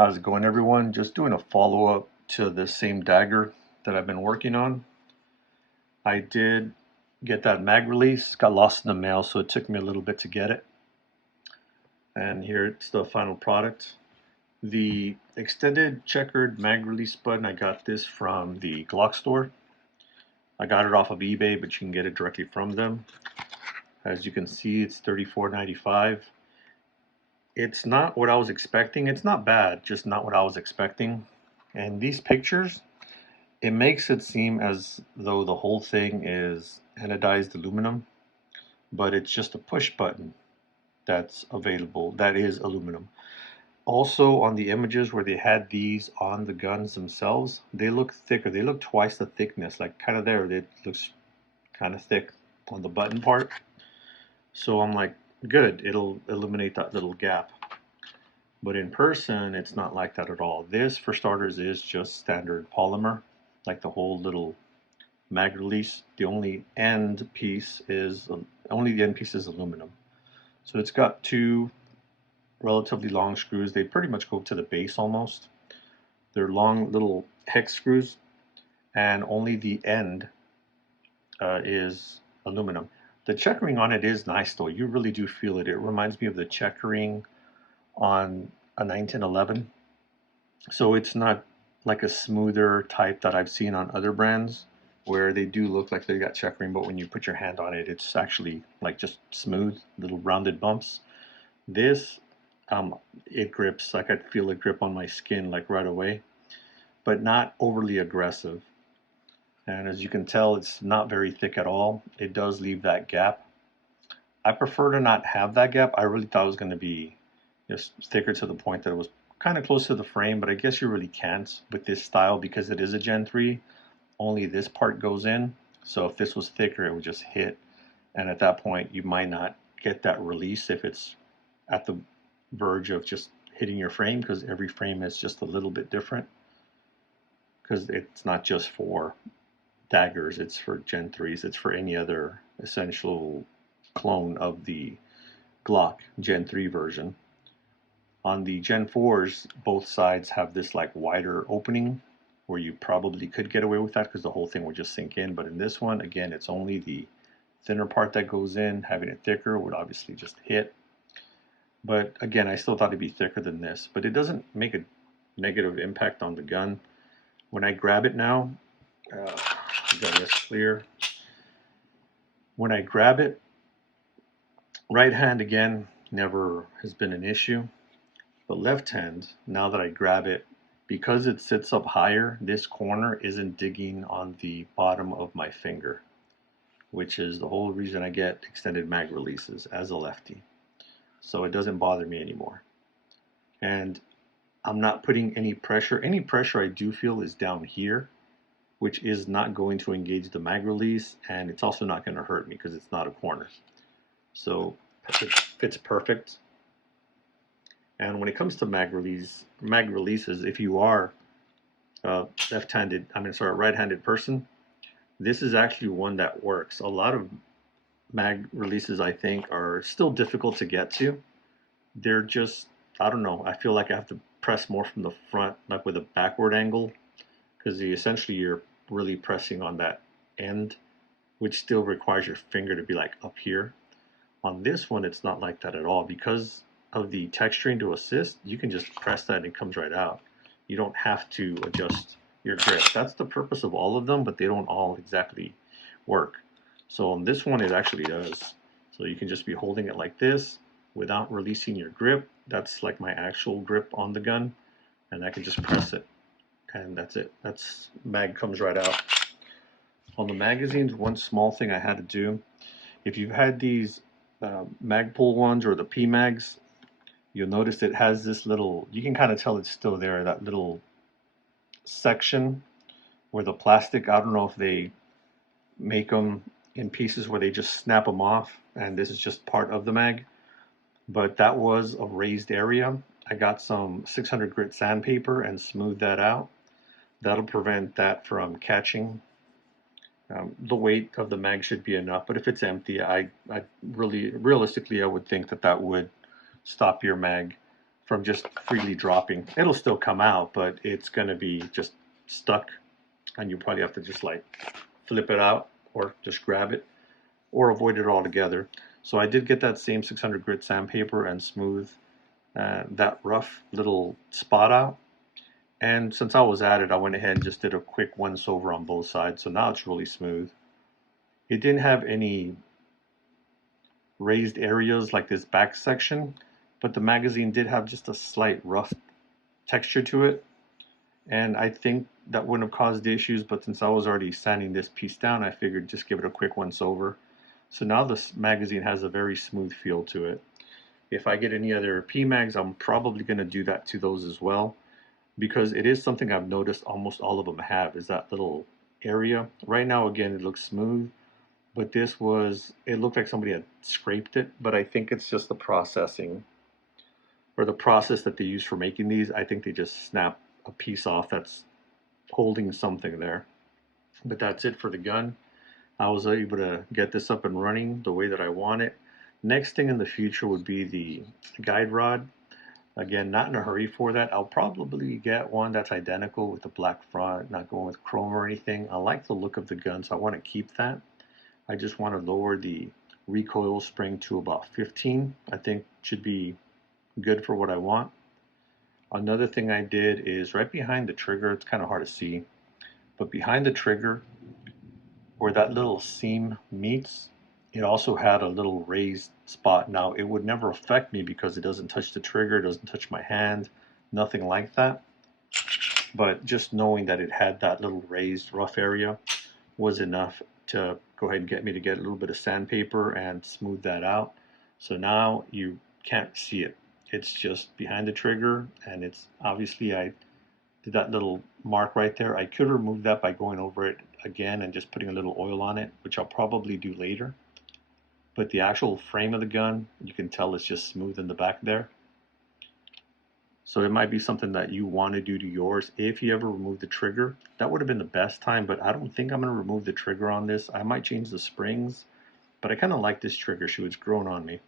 How's it going, everyone? Just doing a follow-up to the same dagger that I've been working on. I did get that mag release, got lost in the mail, so it took me a little bit to get it. And here it's the final product. The extended checkered mag release button, I got this from the Glock store. I got it off of eBay, but you can get it directly from them. As you can see, it's $34.95. It's not what I was expecting. It's not bad, just not what I was expecting. And these pictures, it makes it seem as though the whole thing is anodized aluminum, but it's just a push button that's available that is aluminum. Also, on the images where they had these on the guns themselves, they look thicker. They look twice the thickness, like kind of there. It looks kind of thick on the button part. So I'm like, good, it'll eliminate that little gap. But in person, it's not like that at all. This, for starters, is just standard polymer, like the whole little mag release. Only the end piece is aluminum. So it's got two relatively long screws. They pretty much go to the base almost. They're long little hex screws, and only the end is aluminum. The checkering on it is nice though. You really do feel it. It reminds me of the checkering on a 1911. So it's not like a smoother type that I've seen on other brands where they do look like they got checkering, but when you put your hand on it, it's actually like just smooth, little rounded bumps. This, it grips, like I'd feel it grip on my skin like right away, but not overly aggressive. And as you can tell, it's not very thick at all. It does leave that gap. I prefer to not have that gap. I really thought it was going to be just thicker to the point that it was kind of close to the frame, but I guess you really can't with this style because it is a Gen 3. Only this part goes in. So if this was thicker, it would just hit. And at that point, you might not get that release if it's at the verge of just hitting your frame, because every frame is just a little bit different. Because it's not just for daggers, it's for Gen 3s, it's for any other essential clone of the Glock Gen 3 version. On the Gen 4s, both sides have this like wider opening where you probably could get away with that because the whole thing would just sink in. But in this one, again, it's only the thinner part that goes in. Having it thicker would obviously just hit. But again, I still thought it'd be thicker than this. But it doesn't make a negative impact on the gun. When I grab it now, got this clear. When I grab it, right hand again never has been an issue. But left hand, now that I grab it, because it sits up higher, this corner isn't digging on the bottom of my finger, which is the whole reason I get extended mag releases as a lefty. So it doesn't bother me anymore. And I'm not putting any pressure. Any pressure I do feel is down here, which is not going to engage the mag release, and it's also not going to hurt me because it's not a corner. So it fits perfect. And when it comes to mag releases, if you are right-handed person, this is actually one that works. A lot of mag releases, I think, are still difficult to get to. They're just, I don't know, I feel like I have to press more from the front, like with a backward angle, because essentially you're really pressing on that end, which still requires your finger to be like up here. On this one, it's not like that at all. Because of the texturing to assist, you can just press that and it comes right out. You don't have to adjust your grip. That's the purpose of all of them, but they don't all exactly work. So on this one, it actually does. So you can just be holding it like this without releasing your grip. That's like my actual grip on the gun, and I can just press it, and that's it. That's mag comes right out. On the magazines, one small thing I had to do, if you've had these Magpul ones or the P mags, you'll notice it has this little, you can kind of tell it's still there, that little section where the plastic, I don't know if they make them in pieces where they just snap them off and this is just part of the mag, but that was a raised area. I got some 600 grit sandpaper and smoothed that out. That'll prevent that from catching. The weight of the mag should be enough, but if it's empty, realistically, I would think that would stop your mag from just freely dropping. It'll still come out, but it's going to be just stuck, and you probably have to just like flip it out or just grab it or avoid it altogether. So I did get that same 600 grit sandpaper and smooth that rough little spot out. And since I was at it, I went ahead and just did a quick once over on both sides. So now it's really smooth. It didn't have any raised areas like this back section, but the magazine did have just a slight rough texture to it. And I think that wouldn't have caused issues, but since I was already sanding this piece down, I figured just give it a quick once over. So now this magazine has a very smooth feel to it. If I get any other PMags, I'm probably going to do that to those as well, because it is something I've noticed almost all of them have, is that little area. Right now, again, it looks smooth, but it looked like somebody had scraped it, but I think it's just the processing or the process that they use for making these. I think they just snap a piece off that's holding something there. But that's it for the gun. I was able to get this up and running the way that I want it. Next thing in the future would be the guide rod. Again, not in a hurry for that. I'll probably get one that's identical with the black front, not going with chrome or anything. I like the look of the gun, so I want to keep that. I just want to lower the recoil spring to about 15. I think should be good for what I want. Another thing I did is right behind the trigger, it's kind of hard to see, but behind the trigger where that little seam meets, it also had a little raised spot. Now, it would never affect me because it doesn't touch the trigger, it doesn't touch my hand, nothing like that. But just knowing that it had that little raised rough area was enough to go ahead and get me to get a little bit of sandpaper and smooth that out. So now you can't see it. It's just behind the trigger, and it's obviously I did that little mark right there. I could remove that by going over it again and just putting a little oil on it, which I'll probably do later. But the actual frame of the gun, you can tell it's just smooth in the back there. So it might be something that you want to do to yours if you ever remove the trigger. That would have been the best time, but I don't think I'm going to remove the trigger on this. I might change the springs, but I kind of like this trigger shoe. It's grown on me.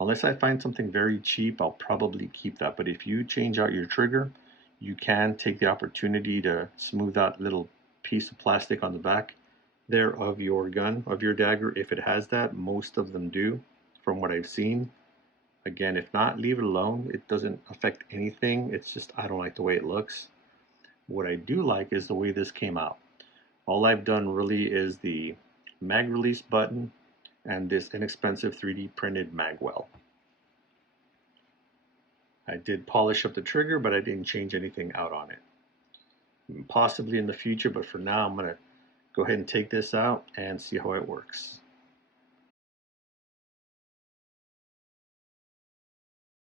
Unless I find something very cheap, I'll probably keep that. But if you change out your trigger, you can take the opportunity to smooth out a little piece of plastic on the back there of your gun, of your Dagger, if it has that. Most of them do, from what I've seen. Again, if not, leave it alone. It doesn't affect anything. It's just I don't like the way it looks. What I do like is the way this came out. All I've done really is the mag release button and this inexpensive 3D printed mag well. I did polish up the trigger, but I didn't change anything out on it. Possibly in the future, but for now I'm going to go ahead and take this out and see how it works.